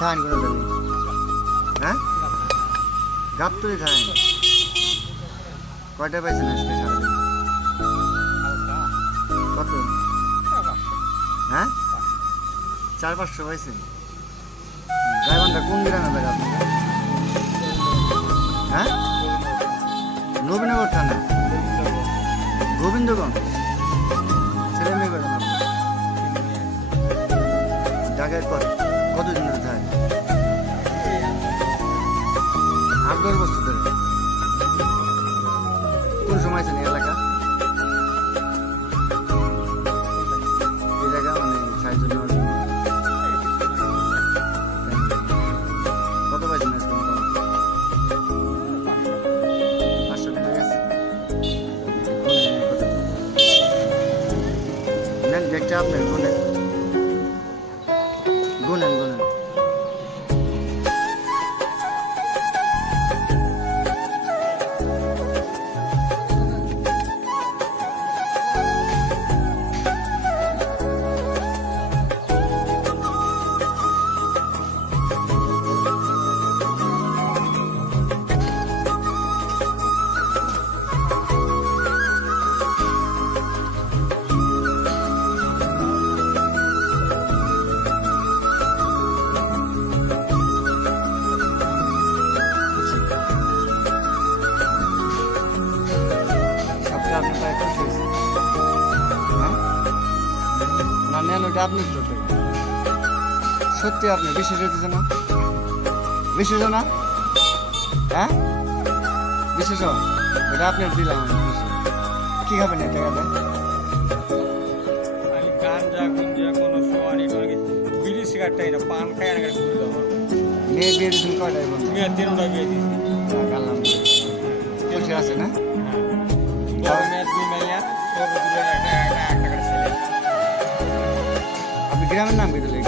কোনো জানি হ্যাঁ? গাবতলি থাকেন কয়টা পাইছেন আজকে কত? হ্যাঁ? চার পাঁচশো পাইছেন? গাইবান্ধা কোন গ্রামে হ্যাঁ? নবীনগর থানা। গোবিন্দগঞ্জ। ছেলে মেয়ে করেন কত? কতদিন কোন সময় ছিল এলাকা? এই জায়গা মানে সাহায্য কত পাইছেন আজকে পাঁচশো টাকা নেন, ব্যাগটা আপনার, গুনেন। গুনেন গুনেন। আপনি প্রায় খুশি হয়েছে হ্যাঁ না? নেন ওটা টাকা সত্যি আপনি বিশেষ হইতেছে না বিশেষ না হ্যাঁ বিশেষ ওটা আপনার দিলাম আমি। কি খাবেন ঘুরে দেবো মেয়ে বিয়ে দিয়েছেন কয়টায় মেয়ে তিনটা বিয়ে দিয়েছি। খুশি আছে না? দুই মাইয়া গ্রামের নাম কি তাহলে